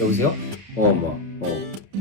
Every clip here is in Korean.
여보세요?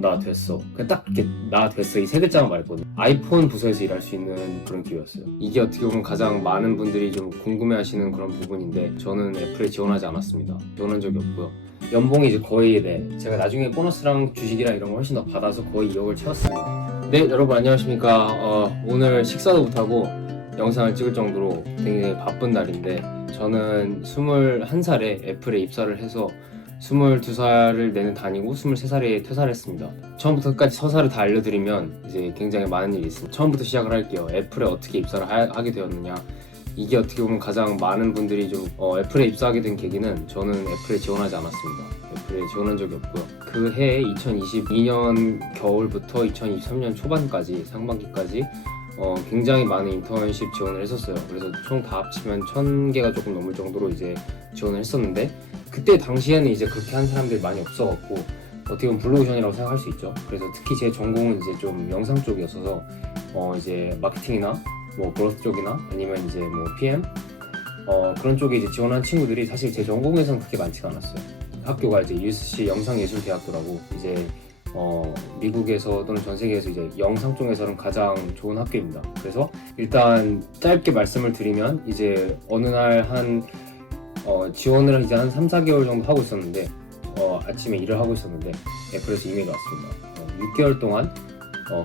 나 됐어. 그냥 딱 이렇게 나 됐어 이 세 글자만 말했거든요. 아이폰 부서에서 일할 수 있는 그런 기회였어요. 이게 어떻게 보면 가장 많은 분들이 좀 궁금해하시는 그런 부분인데 저는 애플에 지원하지 않았습니다. 지원한 적이 없고요. 연봉이 이제 거의 제가 나중에 보너스랑 주식이랑 이런 걸 훨씬 더 받아서 거의 2억을 채웠습니다. 네, 여러분 안녕하십니까. 오늘 식사도 못하고 영상을 찍을 정도로 굉장히 바쁜 날인데 저는 21살에 애플에 입사를 해서 22살을 내내 다니고 23살에 퇴사를 했습니다. 처음부터 끝까지 서사를 다 알려드리면 이제 굉장히 많은 일이 있습니다. 처음부터 시작을 할게요. 애플에 어떻게 입사를 하게 되었느냐, 이게 어떻게 보면 가장 많은 분들이 좀 애플에 입사하게 된 계기는 저는 애플에 지원하지 않았습니다. 애플에 지원한 적이 없고요. 그 해에 2022년 겨울부터 2023년 초반까지 상반기까지 굉장히 많은 인턴십 지원을 했었어요. 그래서 총 다 합치면 1000개가 조금 넘을 정도로 이제 지원을 했었는데 그때 당시에는 이제 그렇게 한 사람들이 많이 없어갖고 어떻게 보면 블루오션이라고 생각할 수 있죠. 그래서 특히 제 전공은 이제 좀 영상 쪽이었어서 이제 마케팅이나 뭐 브로스 쪽이나 아니면 이제 뭐 PM 그런 쪽에 이제 지원한 친구들이 사실 제 전공에서는 그렇게 많지가 않았어요. 학교가 이제 USC 영상예술대학교라고 이제 미국에서 또는 전 세계에서 이제 영상 쪽에서는 가장 좋은 학교입니다. 그래서 일단 짧게 말씀을 드리면 이제 어느 날 지원을 이제 한 3, 4개월 정도 하고 있었는데 아침에 일을 하고 있었는데 애플에서 이메일이 왔습니다. 6개월 동안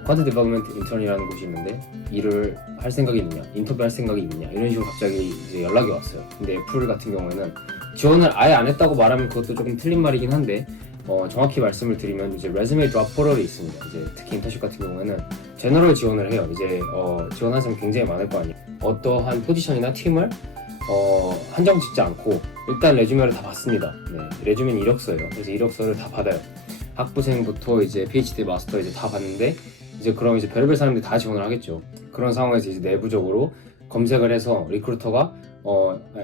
컨텐츠 디벨롭먼트 인턴이라는 곳이 있는데 일을 할 생각이 있느냐, 인터뷰할 생각이 있느냐, 이런 식으로 갑자기 이제 연락이 왔어요. 근데 애플 같은 경우에는 지원을 아예 안 했다고 말하면 그것도 조금 틀린 말이긴 한데 정확히 말씀을 드리면 이제 레즈메 드롭 포털이 있습니다. 이제 특히 인턴십 같은 경우에는 제너럴 지원을 해요. 이제 지원하는 사람이 굉장히 많을 거 아니에요. 어떠한 포지션이나 팀을 한정 짓지 않고 일단 레주메를 다 받습니다. 네, 레주메는 이력서예요. 그래서 이력서를 다 받아요. 학부생부터 이제 PhD, 마스터 이제 다 받는데 이제 그럼 이제 별의별 사람들이 다 지원을 하겠죠. 그런 상황에서 이제 내부적으로 검색을 해서 리크루터가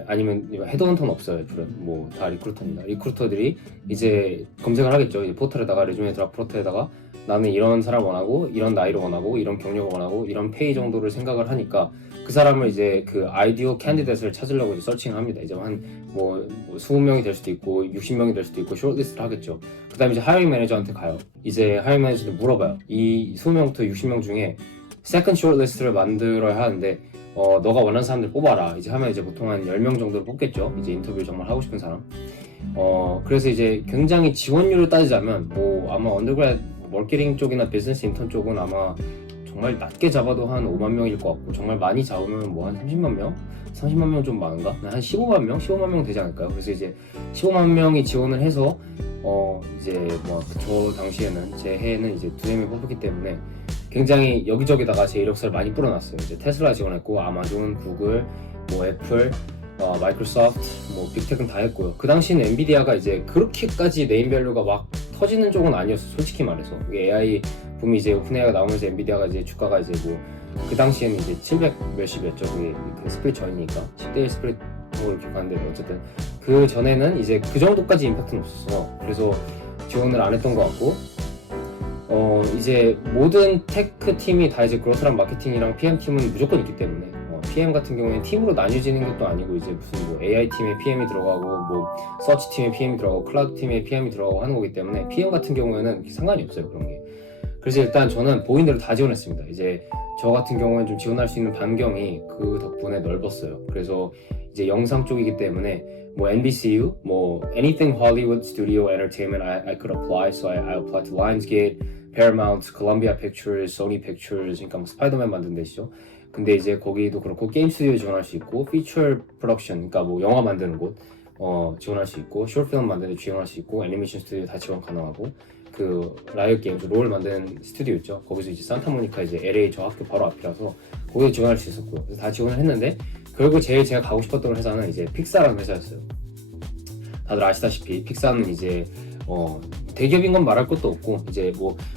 아니면 헤드헌터는 없어요. 애플은 뭐 다 리크루터입니다. 리크루터들이 이제 검색을 하겠죠. 이제 포털에다가 레주메 드랍 포털에다가 나는 이런 사람 원하고 이런 나이를 원하고 이런 경력을 원하고 이런 페이 정도를 생각을 하니까 그 사람을 이제 그 아이디어 캔디데이트를 찾으려고 이제 서칭을 합니다. 이제 한 20명이 될 수도 있고 60명이 될 수도 있고 숏리스트를 하겠죠. 그 다음에 이제 하이어링 매니저한테 가요. 이제 하이어링 매니저한테 물어봐요. 이 20명부터 60명 중에 세컨드 숏리스트를 만들어야 하는데 너가 원하는 사람들 뽑아라. 이제 하면 이제 보통 한 10명 정도를 뽑겠죠. 이제 인터뷰를 정말 하고 싶은 사람. 그래서 이제 굉장히 지원율을 따지자면 아마 언더그래드 마케팅 쪽이나 비즈니스 인턴 쪽은 아마 정말 낮게 잡아도 한 5만 명일 것 같고 정말 많이 잡으면 한 30만 명? 30만 명 좀 많은가? 한 15만 명? 15만 명 되지 않을까요? 그래서 이제 15만 명이 지원을 해서 이제 저 당시에는 제 해에는 이제 2명이 뽑혔기 때문에 굉장히 여기저기다가 제 이력서를 많이 뿌려놨어요. 이제 테슬라 지원했고 아마존, 구글, 애플, 마이크로소프트, 빅테크는 다 했고요. 그 당시에는 엔비디아가 이제 그렇게까지 네임밸류가 막 터지는 쪽은 아니었어. 솔직히 말해서 AI 붐이 이제 오픈AI가 나오면서 엔비디아가 이제 주가가 이제 그 당시에는 이제 700 몇십이었죠. 그게 그 스프릿 전이니까 10대1 스프릿 걸 기억하는데 어쨌든 그 전에는 이제 그 정도까지 임팩트는 없었어. 그래서 지원을 안 했던 것 같고 이제 모든 테크 팀이 다 이제 그로스랑 마케팅이랑 PM 팀은 무조건 있기 때문에 PM 같은 경우에는 팀으로 나뉘어지는 것도 아니고 이제 무슨 AI 팀에 PM이 들어가고 서치 팀에 PM이 들어가고 클라우드 팀에 PM이 들어가고 하는 거기 때문에 PM 같은 경우에는 상관이 없어요. 그런 게. 그래서 일단 저는 보인 대로 다 지원했습니다. 이제 저 같은 경우에는 좀 지원할 수 있는 반경이 그 덕분에 넓었어요. 그래서 이제 영상 쪽이기 때문에 NBCU, anything Hollywood Studio Entertainment I could apply. So I applied to Lionsgate, Paramount, Columbia Pictures, Sony Pictures, 그러니까 스파이더맨 만든 데시죠. 근데 이제 거기도 그렇고 게임 스튜디오 지원할 수 있고, 피처 프로덕션, 그러니까 영화 만드는 곳 지원할 수 있고, 숏필름 만드는 데 지원할 수 있고, 애니메이션 스튜디오 다 지원 가능하고, 그 라이엇 게임즈 롤 만드는 스튜디오 있죠. 거기서 이제 산타모니카 이제 LA 저 학교 바로 앞이라서 거기에 지원할 수 있었고요. 그래서 다 지원을 했는데 결국 제가 가고 싶었던 회사는 이제 픽사라는 회사였어요. 다들 아시다시피 픽사는 이제 대기업인 건 말할 것도 없고 이제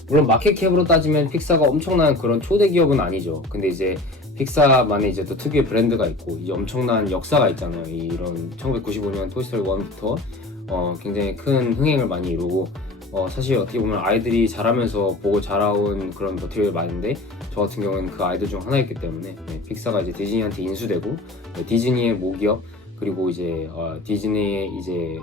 물론 마켓캡으로 따지면 픽사가 엄청난 그런 초대 기업은 아니죠. 근데 이제 픽사만의 이제 또 특유의 브랜드가 있고 이제 엄청난 역사가 있잖아요. 이런 1995년 토이스토리 1부터 굉장히 큰 흥행을 많이 이루고 사실 어떻게 보면 아이들이 자라면서 보고 자라온 그런 머티리얼이 많은데 저 같은 경우는 그 아이들 중 하나였기 때문에 픽사가 이제 디즈니한테 인수되고 디즈니의 모기업 그리고 이제 디즈니의 이제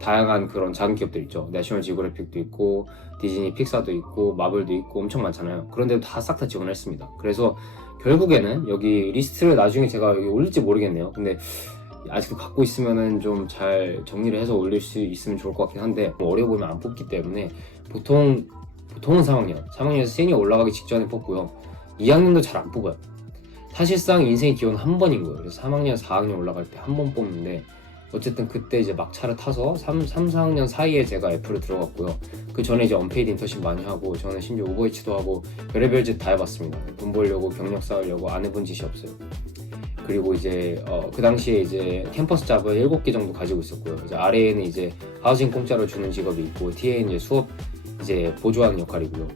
다양한 그런 작은 기업들 있죠. 내셔널 지오그래픽도 있고 디즈니 픽사도 있고 마블도 있고 엄청 많잖아요. 그런데도 다 싹 다 지원했습니다. 그래서 결국에는 여기 리스트를 나중에 제가 여기 올릴지 모르겠네요. 근데 아직도 갖고 있으면은 좀 잘 정리를 해서 올릴 수 있으면 좋을 것 같긴 한데 뭐 어려 보이면 안 뽑기 때문에 보통은 3학년에서 시니어 올라가기 직전에 뽑고요. 2학년도 잘 안 뽑아요. 사실상 인생 기호는 한 번인 거예요. 그래서 3학년, 4학년 올라갈 때 한 번 뽑는데 어쨌든 그때 이제 막차를 타서 3, 4학년 사이에 제가 애플에 들어갔고요. 그 전에 이제 언페이드 인턴십 많이 하고 저는 심지어 오버워치도 하고 별의별 짓 다 해봤습니다. 돈 벌려고 경력 쌓으려고 안 해본 짓이 없어요. 그리고 이제 그 당시에 이제 캠퍼스 잡을 7개 정도 가지고 있었고요. 이제 아래에는 이제 하우징 공짜로 주는 직업이 있고 뒤에는 이제 수업 이제 보조하는 역할이고요.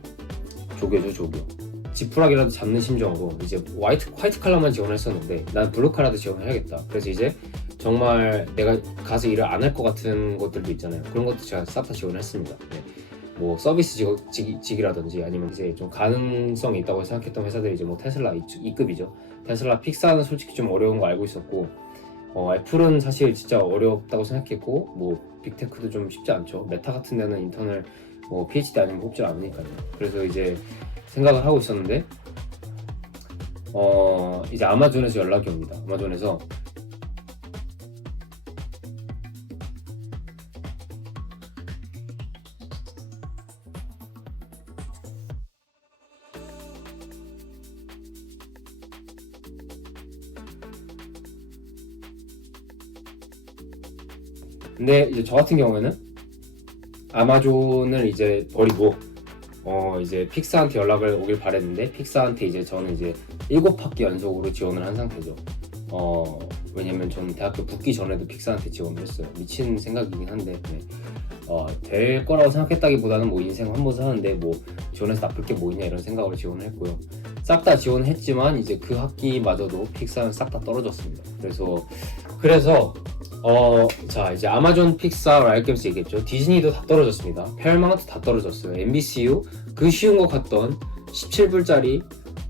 조교죠, 조교. 지푸라기라도 잡는 심정으로 이제 화이트 칼라만 지원했었는데 난 블루 칼라도 지원을 해야겠다. 그래서 이제 정말 내가 가서 일을 안 할 것 같은 것들도 있잖아요. 그런 것도 제가 싹 다 지원을 했습니다. 네. 뭐 서비스 직이라든지 아니면 이제 좀 가능성이 있다고 생각했던 회사들이 이제 뭐 테슬라 2급이죠. 테슬라 픽사는 솔직히 좀 어려운 거 알고 있었고 애플은 사실 진짜 어렵다고 생각했고 뭐 빅테크도 좀 쉽지 않죠. 메타 같은 데는 인턴을 뭐 PhD 아니면 뽑지 않으니까요. 그래서 이제 생각을 하고 있었는데 이제 아마존에서 연락이 옵니다. 아마존에서 근데 이제 저 같은 경우에는 아마존을 이제 버리고 이제 픽사한테 연락을 오길 바랬는데 픽사한테 이제 저는 이제 7학기 연속으로 지원을 한 상태죠. 왜냐면 저는 대학교 붙기 전에도 픽사한테 지원을 했어요. 미친 생각이긴 한데 될 거라고 생각했다기보다는 뭐 인생 한 번 사는데 뭐 지원해서 나쁠 게 뭐 있냐 이런 생각으로 지원을 했고요. 싹 다 지원했지만 이제 그 학기마저도 픽사는 싹 다 떨어졌습니다. 그래서 자 이제 아마존, 픽사, 라이캠스 얘기했죠. 디즈니도 다 떨어졌습니다. 페럴마운트 다 떨어졌어요. MBCU 그 쉬운 거 갔던 17불짜리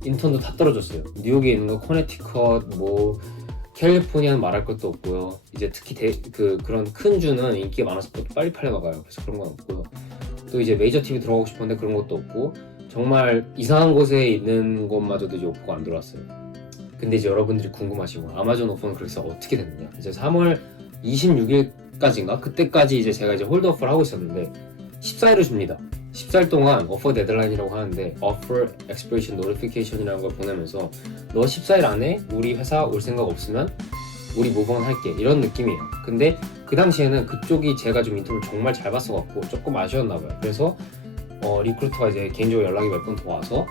인턴도 다 떨어졌어요. 뉴욕에 있는 거 코네티컷 뭐 캘리포니아는 말할 것도 없고요. 이제 특히 그런 큰 주는 인기가 많아서 또 빨리 팔려나가요. 그래서 그런 건 없고요. 또 이제 메이저 TV 들어가고 싶었는데 그런 것도 없고 정말 이상한 곳에 있는 것마저도 이제 오퍼가 안 들어왔어요. 근데 이제 여러분들이 궁금하신 거 아마존 오퍼는 그래서 어떻게 됐느냐. 이제 3월 26일까지인가 그때까지 이제 제가 이제 홀드오퍼를 하고 있었는데 14일을 줍니다. 14일 동안 오퍼 데드라인이라고 하는데 Offer Expiration Notification이라는 걸 보내면서 너 14일 안에 우리 회사 올 생각 없으면 우리 모브온 할게 이런 느낌이에요. 근데 그 당시에는 그쪽이 제가 좀 인터뷰를 정말 잘 봤어갖고 조금 아쉬웠나 봐요. 그래서 리크루터가 이제 개인적으로 연락이 몇 번 더 와서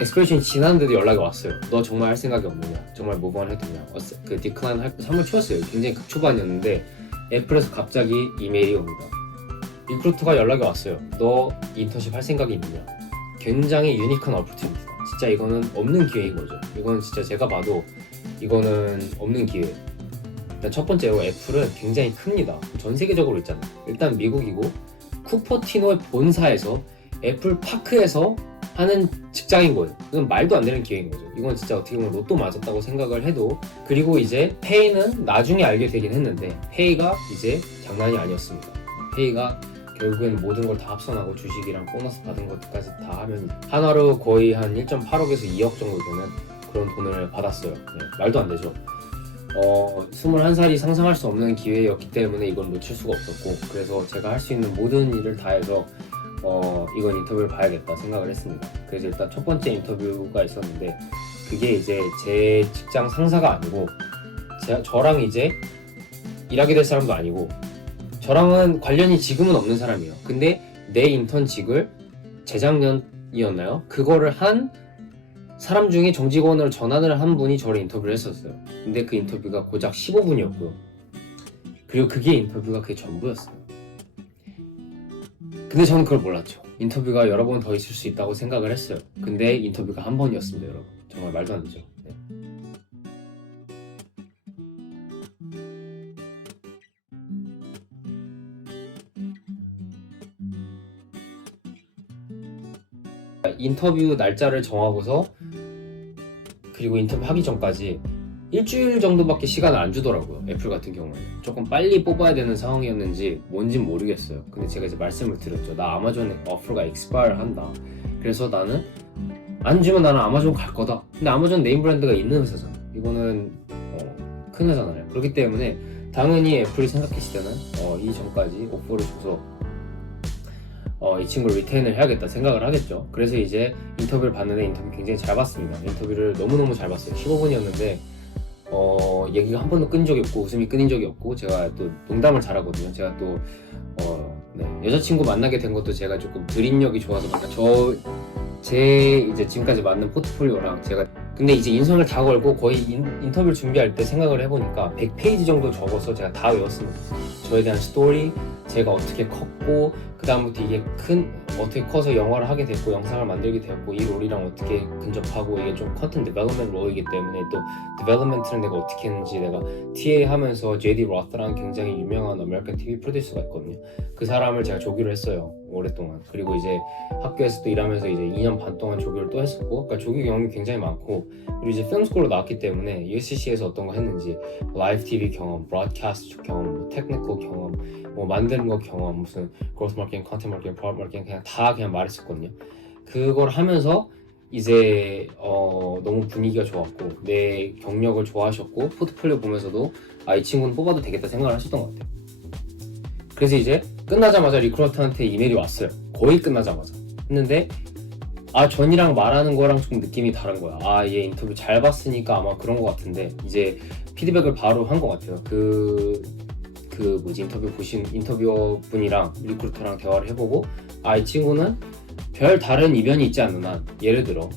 엑스프레션이 지났는데도 연락이 왔어요. 너 정말 할 생각이 없느냐? 정말 모브온 해도 되냐? 그 디클라인 할 때 3월 초였어요. 굉장히 극초반이었는데 애플에서 갑자기 이메일이 옵니다. 리크루터가 연락이 왔어요. 너 인턴십 할 생각이 있느냐? 굉장히 유니크한 어퍼튜니티다. 진짜 이거는 없는 기회인 거죠. 이건 진짜 제가 봐도 이거는 없는 기회. 일단 첫 번째로 애플은 굉장히 큽니다. 전 세계적으로 있잖아요. 일단 미국이고 쿠퍼티노의 본사에서 애플 파크에서 하는 직장인 거예요. 이건 말도 안 되는 기회인 거죠. 이건 진짜 어떻게 보면 로또 맞았다고 생각을 해도 그리고 이제 페이는 나중에 알게 되긴 했는데 페이가 이제 장난이 아니었습니다. 페이가 결국엔 모든 걸 다 합산하고 주식이랑 보너스 받은 것까지 다 하면 하나로 거의 한 1.8억에서 2억 정도 되는 그런 돈을 받았어요. 네, 말도 안 되죠. 21살이 상상할 수 없는 기회였기 때문에 이건 놓칠 수가 없었고 그래서 제가 할 수 있는 모든 일을 다 해서 이건 인터뷰를 봐야겠다 생각을 했습니다. 그래서 일단 첫 번째 인터뷰가 있었는데 그게 이제 제 직장 상사가 아니고 저랑 이제 일하게 될 사람도 아니고 저랑은 관련이 지금은 없는 사람이에요. 근데 내 인턴직을 재작년이었나요? 그거를 한 사람 중에 정직원으로 전환을 한 분이 저를 인터뷰를 했었어요. 근데 그 인터뷰가 고작 15분이었고요. 그리고 그게 전부였어요. 근데 저는 그걸 몰랐죠. 인터뷰가 여러 번 더 있을 수 있다고 생각을 했어요. 근데 인터뷰가 한 번이었습니다, 여러분. 정말 말도 안 되죠. 네. 인터뷰 날짜를 정하고서 그리고 인터뷰 하기 전까지 일주일 정도밖에 시간을 안 주더라고요. 애플 같은 경우는 조금 빨리 뽑아야 되는 상황이었는지 뭔진 모르겠어요. 근데 제가 이제 말씀을 드렸죠. 나 아마존 어플가 익스파이어 한다. 그래서 나는 안 주면 나는 아마존 갈 거다. 근데 아마존 네임 브랜드가 있는 회사잖아. 이거는 큰 회사잖아요. 그렇기 때문에 당연히 애플이 생각했을 때는 이전까지 오퍼를 줘서 이 친구를 리테인을 해야겠다 생각을 하겠죠. 그래서 이제 인터뷰를 봤는데 인터뷰 굉장히 잘 봤습니다. 인터뷰를 너무너무 잘 봤어요. 15분이었는데 얘기가 한 번도 끊인 적이 없고 웃음이 끊인 적이 없고, 제가 또 농담을 잘하거든요. 제가 또 네, 여자친구 만나게 된 것도 제가 조금 드립력이 좋아서 제 이제 지금까지 만든 포트폴리오랑 제가 근데 이제 인성을 다 걸고 거의 인터뷰를 준비할 때 생각을 해보니까 100페이지 정도 적어서 제가 다 외웠습니다. 저에 대한 스토리, 제가 어떻게 컸고 그 다음부터 이게 어떻게 커서 영화를 하게 됐고 영상을 만들게 되었고 이 롤이랑 어떻게 근접하고 이게 좀 컨텐츠 디벨롭먼트 롤이기 때문에 또 디벨롭먼트는 내가 어떻게 했는지, 내가 TA 하면서 JD 로스라는 굉장히 유명한 아메리칸 TV 프로듀서가 있거든요. 그 사람을 제가 조교를 했어요, 오랫동안. 그리고 이제 학교에서도 일하면서 이제 2년 반 동안 조교를 또 했었고, 그러니까 조교 경험이 굉장히 많고, 그리고 이제 필름스쿨로 나왔기 때문에 USC에서 어떤 거 했는지 라이브 TV 경험, 브로드캐스트 경험, 뭐 테크니컬 경험, 뭐 만드는 거 경험, 무슨 그로스 마케팅, 컨텐츠 마케팅, 프로덕트 마케팅 그냥 다 그냥 말했었거든요. 그걸 하면서 이제 너무 분위기가 좋았고 내 경력을 좋아하셨고 포트폴리오 보면서도 이 친구는 뽑아도 되겠다 생각을 하셨던 것 같아요. 그래서 이제 끝나자마자 리크루터한테 이메일이 왔어요. 거의 끝나자마자 했는데 전이랑 말하는 거랑 좀 느낌이 다른 거야. 얘 인터뷰 잘 봤으니까 아마 그런 것 같은데 이제 피드백을 바로 한 것 같아요. 인터뷰 보신 인터뷰어 분이랑 리크루터랑 대화를 해보고 이 친구는 별 다른 이변이 있지 않는 한, 예를 들어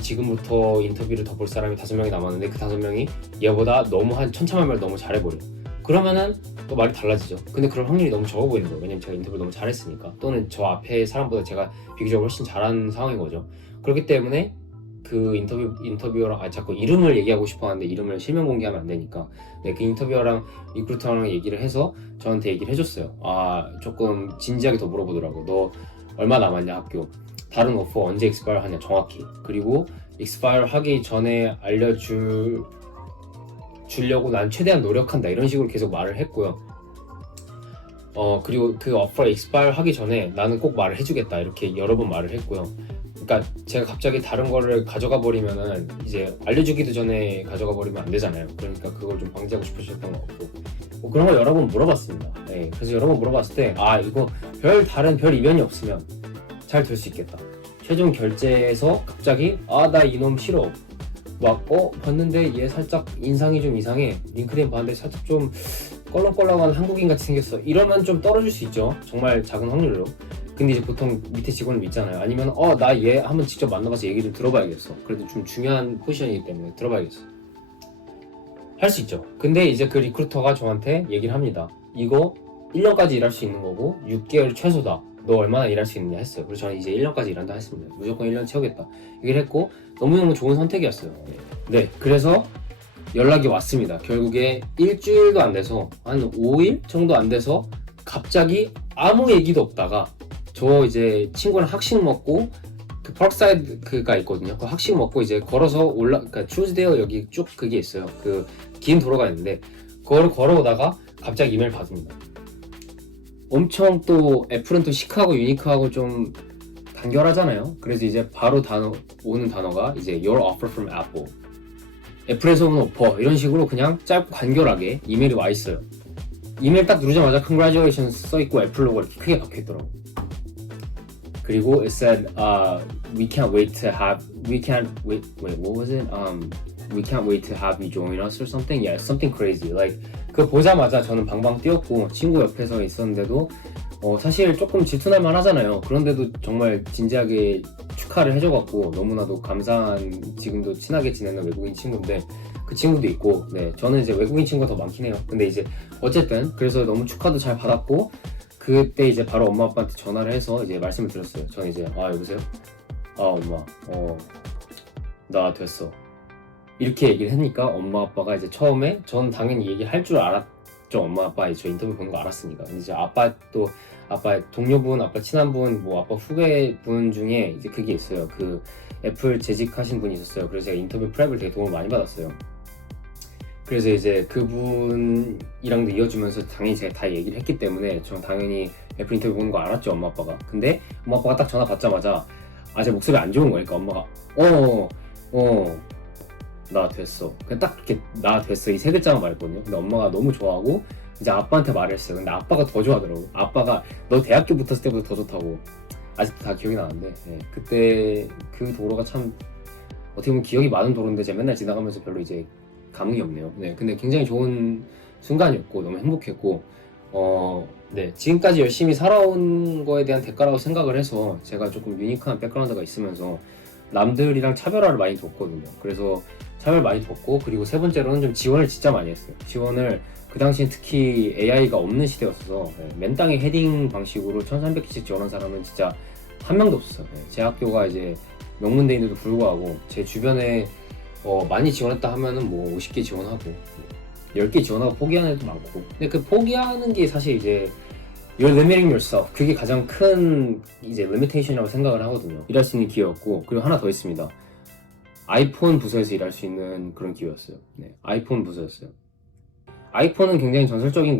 지금부터 인터뷰를 더 볼 사람이 5명이 남았는데 그 5명이 얘보다 너무 한 천차만별 너무 잘해버려. 그러면은 또 말이 달라지죠. 근데 그럴 확률이 너무 적어 보이는 거예요. 왜냐면 제가 인터뷰를 너무 잘했으니까, 또는 저 앞에 사람보다 제가 비교적으로 훨씬 잘하는 상황인 거죠. 그렇기 때문에 그 인터뷰어랑 자꾸 이름을 얘기하고 싶어 하는데 이름을 실명 공개하면 안 되니까 그 인터뷰어랑 리크루터랑 얘기를 해서 저한테 얘기를 해줬어요. 조금 진지하게 더 물어보더라고. 너 얼마 남았냐 학교, 다른 오퍼 언제 익스파이어 하냐 정확히, 그리고 익스파이어 하기 전에 주려고 난 최대한 노력한다, 이런 식으로 계속 말을 했고요. 그리고 그 오퍼 익스파이어 하기 전에 나는 꼭 말을 해주겠다, 이렇게 여러 번 말을 했고요. 그러니까 제가 갑자기 다른 거를 가져가 버리면은 이제 알려주기도 전에 가져가 버리면 안 되잖아요. 그러니까 그걸 좀 방지하고 싶으셨던 것 같고, 뭐 그런 거 여러 번 물어봤습니다. 네, 그래서 여러 번 물어봤을 때 이거 별 이변이 없으면 잘 될 수 있겠다. 최종 결제에서 갑자기 나 이놈 싫어, 막 봤는데 얘 살짝 인상이 좀 이상해, 링크드인 봤는데 살짝 좀 껄렁껄렁한 한국인 같이 생겼어, 이러면 좀 떨어질 수 있죠. 정말 작은 확률로. 근데 이제 보통 밑에 직원을 믿잖아요. 아니면 나 얘 한번 직접 만나봐서 얘기 좀 들어봐야겠어, 그래도 좀 중요한 포지션이기 때문에 들어봐야겠어, 할 수 있죠. 근데 이제 그 리크루터가 저한테 얘기를 합니다. 이거 1년까지 일할 수 있는 거고 6개월 최소다, 너 얼마나 일할 수 있느냐 했어요. 그래서 저는 이제 1년까지 일한다 했습니다. 무조건 1년 채우겠다 얘기를 했고, 너무너무 좋은 선택이었어요. 네, 그래서 연락이 왔습니다. 결국에 일주일도 안 돼서, 한 5일 정도 안 돼서 갑자기 아무 얘기도 없다가, 저 이제 친구랑 학식 먹고 그 파크사이드가 있거든요. 그 학식 먹고 이제 걸어서 그러니까 트루즈데일 여기 쭉 그게 있어요. 그 긴 도로가 있는데 그거를 걸어오다가 갑자기 이메일 받습니다. 엄청 또 애플은 또 시크하고 유니크하고 좀 간결하잖아요. 그래서 이제 바로 오는 단어가 이제 Your offer from Apple, 애플에서 오는 오퍼, 이런 식으로 그냥 짧고 간결하게 이메일이 와 있어요. 이메일 딱 누르자마자 Congratulations 써 있고 애플 로고가 이렇게 크게 박혀 있더라고. 그리고 it said we can't wait to have you join us or something. Yeah, something crazy. Like 그거 보자마자 저는 방방 뛰었고, 친구 옆에서 있었는데도 사실 조금 질투날 만하잖아요. 그런데도 정말 진지하게 축하를 해줘갖고 너무나도 감사한, 지금도 친하게 지내는 외국인 친구인데 그 친구도 있고, 네, 저는 이제 외국인 친구가 더 많긴 해요. 근데 이제 어쨌든 그래서 너무 축하도 잘 받았고, 그때 이제 바로 엄마 아빠한테 전화를 해서 이제 말씀을 드렸어요. 저는 이제 여보세요? 엄마 나 됐어, 이렇게 얘기를 하니까 엄마 아빠가 이제 처음에, 전 당연히 얘기할 줄 알았죠. 엄마 아빠 저 인터뷰 보는 거 알았으니까. 근데 이제 아빠 동료분, 아빠 친한 분, 뭐 아빠 후배분 중에 이제 그게 있어요. 그 애플 재직하신 분이 있었어요. 그래서 제가 인터뷰 프랩을 되게 도움을 많이 받았어요. 그래서 이제 그분이랑도 이어주면서 당연히 제가 다 얘기를 했기 때문에 전 당연히 애플 인터뷰 보는 거 알았죠, 엄마 아빠가. 근데 엄마 아빠가 딱 전화 받자마자 제 목소리 안 좋은 거니까 엄마가 나 됐어. 그냥 딱 이렇게 나 됐어 이 세 글자만 말했거든요. 근데 엄마가 너무 좋아하고 이제 아빠한테 말을 했어요. 근데 아빠가 더 좋아하더라고. 아빠가 너 대학교 붙었을 때보다 더 좋다고. 아직도 다 기억이 나는데 그때 그 도로가 참 어떻게 보면 기억이 많은 도로인데 제가 맨날 지나가면서 별로 이제 감흥이 없네요. 근데 굉장히 좋은 순간이었고 너무 행복했고 지금까지 열심히 살아온 거에 대한 대가라고 생각을 해서 제가 조금 유니크한 백그라운드가 있으면서 남들이랑 차별화를 많이 뒀거든요. 그래서 차별 많이 뒀고, 그리고 세 번째로는 좀 지원을 진짜 많이 했어요. 지원을 그 당시엔 특히 AI가 없는 시대였어서 맨 땅에 헤딩 방식으로 1300개씩 지원한 사람은 진짜 한 명도 없었어요. 제 학교가 이제 명문대인데도 불구하고 제 주변에 많이 지원했다 하면은 뭐 50개 지원하고 10개 지원하고 포기하는 애도 많고, 근데 그 포기하는 게 사실 이제 You're limiting yourself. 그게 가장 큰 이제 limitation이라고 생각을 하거든요. 일할 수 있는 기회였고, 그리고 하나 더 있습니다. 아이폰 부서에서 일할 수 있는 그런 기회였어요. 아이폰 부서였어요. 아이폰은 굉장히 전설적인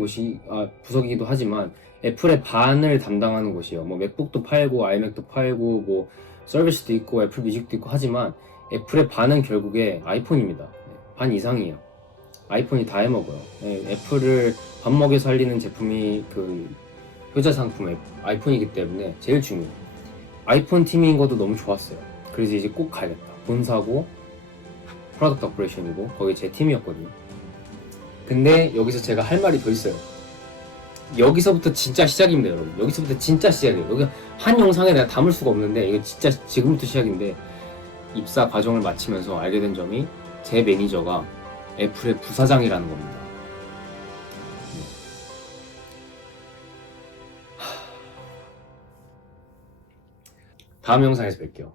부서이기도 하지만 애플의 반을 담당하는 곳이에요. 뭐 맥북도 팔고 아이맥도 팔고 뭐 서비스도 있고 애플 뮤직도 있고 하지만 애플의 반은 결국에 아이폰입니다. 반 이상이에요. 아이폰이 다 해먹어요. 애플을 밥 먹여 살리는 제품이 그 효자 상품 아이폰이기 때문에 제일 중요해요. 아이폰 팀인 것도 너무 좋았어요. 그래서 이제 꼭 가야겠다. 본사고 프로덕트 오퍼레이션이고 거기 제 팀이었거든요. 근데 여기서 제가 할 말이 더 있어요. 여기서부터 진짜 시작입니다, 여러분. 여기서부터 진짜 시작이에요. 여기 한 영상에 내가 담을 수가 없는데 이거 진짜 지금부터 시작인데, 입사 과정을 마치면서 알게 된 점이 제 매니저가 애플의 부사장이라는 겁니다. 다음 영상에서 뵐게요.